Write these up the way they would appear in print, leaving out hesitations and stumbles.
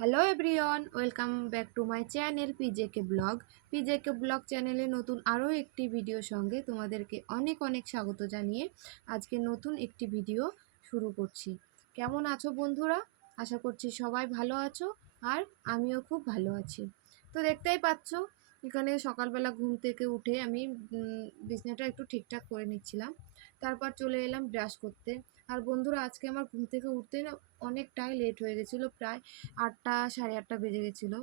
Hello everyone, welcome back to my channel PJK blog. PJK blog চ্যানেলে নতুন আরও একটি ভিডিওর সঙ্গে তোমাদেরকে অনেক অনেক স্বাগত জানিয়ে আজকে নতুন একটি ভিডিও শুরু করছি। কেমন আছো বন্ধুরা? আশা করছি সবাই ভালো আছো, আর আমিও খুব ভালো আছি। তো দেখতেই পাচ্ছ, এখানে সকালবেলা ঘুম থেকে উঠে আমি বিছানাটা একটু ঠিকঠাক করে নিচ্ছিলাম। তারপর চলে এলাম ব্রাশ করতে। আর বন্ধুরা, আজকে আমার ঘুম থেকে উঠতে না অনেকটাই লেট হয়ে গেছিলো, প্রায় 8টা সাড়ে 8টা বেজে গেছিলো।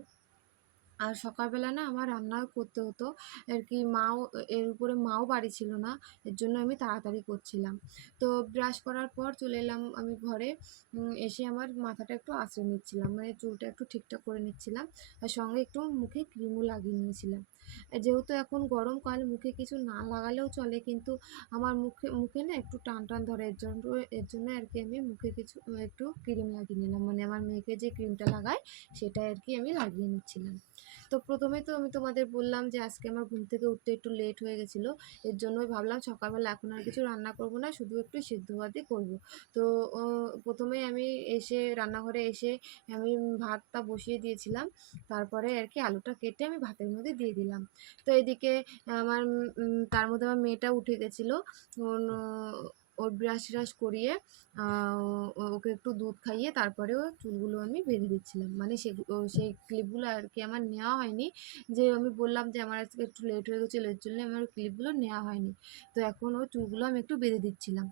আর সকালবেলা না আমার রান্নাও করতে হতো আর কি, মাও এর উপরে মাও বাড়ি ছিল না, এর জন্য আমি তাড়াতাড়ি করছিলাম। তো ব্রাশ করার পর চলে এলাম আমি ঘরে। এসে আমার মাথাটা একটু আঁচড়ে নিচ্ছিলাম, মানে চুলটা একটু ঠিকঠাক করে নিচ্ছিলাম, আর সঙ্গে একটু মুখে ক্রিমও লাগিয়ে নিয়েছিলাম। যেহেতু এখন গরমকাল, মুখে কিছু না লাগালেও চলে, কিন্তু আমার মুখে মুখে না একটু টান টান ধরে, এর জন্য আর কি আমি মুখে কিছু একটু ক্রিম লাগিয়ে নিলাম, মানে আমার মেয়েকে যে ক্রিমটা লাগায় সেটা আর কি আমি লাগিয়ে নিচ্ছিলাম। তো প্রথমে তো আমি তোমাদের বললাম যে আজকে আমার ঘুম থেকে উঠতে একটু লেট হয়ে গেছিলো, এর জন্যই ভাবলাম সকালবেলা এখন আর কিছু রান্না করব না, শুধু একটু সিদ্ধ ভাতই করবো। তো প্রথমেই আমি এসে রান্নাঘরে এসে আমি ভাতটা বসিয়ে দিয়েছিলাম। তারপরে আর কি আলুটা কেটে আমি ভাতের মধ্যে দিয়ে দিলাম। তো এদিকে আমার তার মধ্যে আমার মেয়েটা উঠে গেছিলো। ওর ব্রাশ ট্রাশ করিয়ে ওকে একটু দুধ খাইয়ে তারপরে ওর চুলগুলো আমি বেঁধে দিচ্ছিলাম, মানে সেই ক্লিপগুলো আর কি আমার নেওয়া হয়নি। যে আমি বললাম যে আমার আজকে একটু লেট হয়ে গেছিলো, এর জন্য আমার ক্লিপগুলো নেওয়া হয়নি। তো এখন ওর চুলগুলো আমি একটু বেঁধে দিচ্ছিলাম।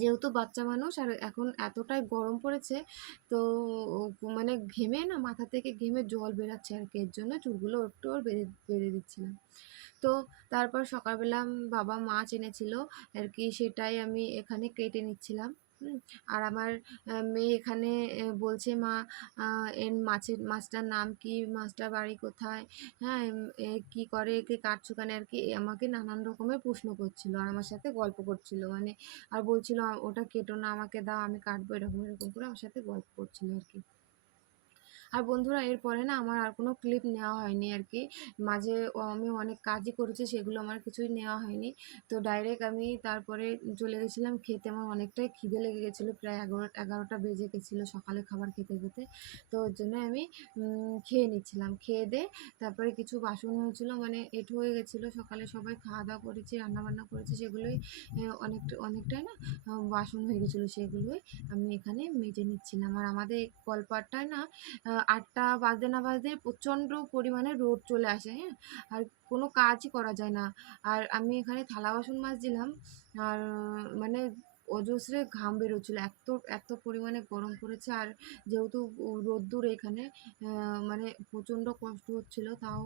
যেহেতু বাচ্চা মানুষ, আর এখন এতটাই গরম পড়েছে, তো মানে ঘেমে না, মাথা থেকে ঘেমে জল বেরাচ্ছে আর কি, এর জন্য চুলগুলো একটু ওর বেঁধে বেঁধে দিচ্ছিলাম। তো তারপর সকালবেলা বাবা মাছ এনেছিল আর কি, সেটাই আমি এখানে কেটে নিচ্ছিলাম। আর আমার মেয়ে এখানে বলছে, মা এর মাছটার নাম কি, মাছটার বাড়ি কোথায়, হ্যাঁ, কী করে, একে কাটছো কেন, আর কি আমাকে নানান রকমের প্রশ্ন করছিল আর আমার সাথে গল্প করছিল, মানে আর বলছিল ওটা কেটো না, আমাকে দাও, আমি কাটবো, এরকম এরকম করে আমার সাথে গল্প করছিল আর কি। আর বন্ধুরা, এরপরে না আমার আর কোনো ক্লিপ নেওয়া হয়নি আর কি। মাঝে আমি অনেক কাজই করেছি, সেগুলো আমার কিছুই নেওয়া হয়নি। তো ডাইরেক্ট আমি তারপরে চলে গেছিলাম খেতে। আমার অনেকটাই খিদে লেগে গেছিলো, প্রায় 11টা বেজে গেছিলো সকালে খাবার খেতে খেতে। তো ওর জন্য আমি খেয়ে নিচ্ছিলাম। খেয়ে দিয়ে তারপরে কিছু বাসন হয়েছিলো, মানে এঁঠো হয়ে গেছিলো, সকালে সবাই খাওয়া দাওয়া করেছি, রান্নাবান্না করেছি, সেগুলোই অনেকটাই না বাসন হয়ে গেছিলো, সেগুলোই আমি এখানে মেজে নিচ্ছিলাম। আর আমাদের কলপাড়টায় না 8টা বাজতে না বাজতেই প্রচণ্ড পরিমাণে রোদ চলে আসে, হ্যাঁ? আর কোনো কাজই করা যায় না। আর আমি এখানে থালা বাসন মাজছিলাম, আর মানে অজস্রে ঘাম বেরোচ্ছিলো। এত পরিমাণে গরম পড়েছে, আর যেহেতু রোদ্দুর এখানে, মানে প্রচণ্ড কষ্ট হচ্ছিলো, তাও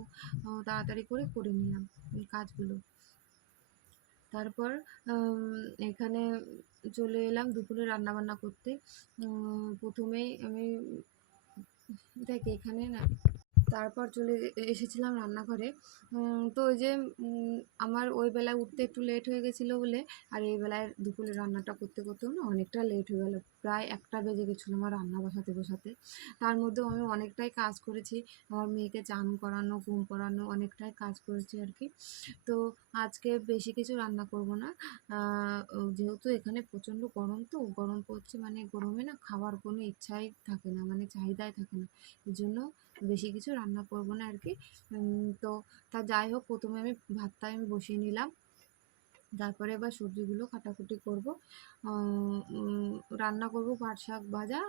তাড়াতাড়ি করে নিলাম কাজগুলো। তারপর এখানে চলে এলাম দুপুরে রান্নাবান্না করতে। প্রথমেই আমি দেখ এখানে না, তারপর চলে এসেছিলাম রান্নাঘরে। তো ওই যে আমার ওই বেলায় উঠতে একটু লেট হয়ে গেছিলো বলে, আর এই বেলায় দুপুরে রান্নাটা করতে করতেও না অনেকটা লেট হয়ে গেল, প্রায় 1টা বেজে গেছিলো আমার রান্না বসাতে বসাতে। তার মধ্যেও আমি অনেকটাই কাজ করেছি, আমার মেয়েকে চান করানো, ঘুম পড়ানো, অনেকটাই কাজ করেছি আর কি। তো আজকে বেশি কিছু রান্না করব না, যেহেতু এখানে প্রচণ্ড গরম, তো গরম পড়ছে, মানে গরমে না খাওয়ার কোনো ইচ্ছাই থাকে না, মানে চাহিদাই থাকে না, এই জন্য বেশি কিছু রান্না করব না আর কি। তো যাই হোক, প্রথমে আমি ভাতটা বসিয়ে নিলাম, তারপরে এবার সবজিগুলো কাটাকুটি করব। রান্না করব পাট শাক ভাজা,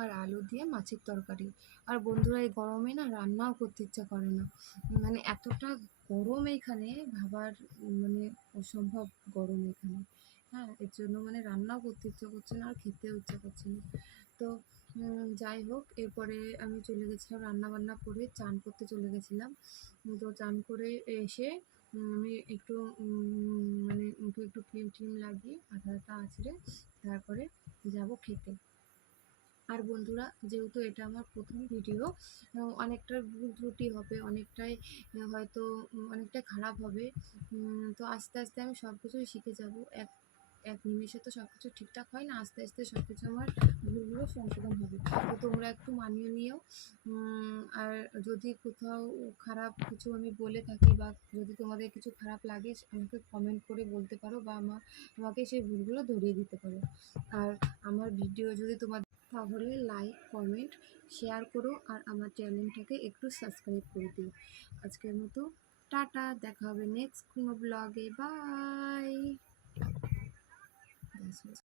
আর আলু দিয়ে মাছের তরকারি। আর বন্ধুরা, এই গরমে না রান্নাও করতে ইচ্ছা করে না, মানে এতটা গরম এইখানে, ভাবার মানে অসম্ভব গরম এখানে, হ্যাঁ, এর জন্য মানে রান্নাও করতে ইচ্ছা করছে না, আর খেতেও ইচ্ছা করছে না। তো যাই হোক, এরপরে আমি চলে গেছিলাম রান্নাবান্না করে, চান করতে চলে গেছিলাম। তো চান করে এসে আমি একটু মানে মুখে একটু ক্রিম টিম লাগিয়ে আধা আধা আঁচড়ে তারপরে যাব খেতে। আর বন্ধুরা, যেহেতু এটা আমার প্রথম ভিডিও, অনেকটা ভুল ত্রুটি হবে, অনেকটাই হয়তো অনেকটাই খারাপ হবে। তো আস্তে আস্তে আমি সব কিছুই শিখে যাব। এক এক নিমেষে তো সব কিছু ঠিকঠাক হয় না, আস্তে আস্তে সব কিছু আমার ভুলগুলো সংশোধন হবে। তো তোমরা একটু মানিয়ে নিও। আর যদি কোথাও খারাপ কিছু আমি বলে থাকি, বা যদি তোমাদের কিছু খারাপ লাগে, আমাকে কমেন্ট করে বলতে পারো, বা আমাকে সেই ভুলগুলো ধরিয়ে দিতে পারো। আর আমার ভিডিও যদি তাহলে লাইক, কমেন্ট, শেয়ার করো আর আমার চ্যানেলটাকে একটু সাবস্ক্রাইব করে দিও। আজকের মতো টাটা, দেখা হবে নেক্সট কোনো ব্লগে। বাই।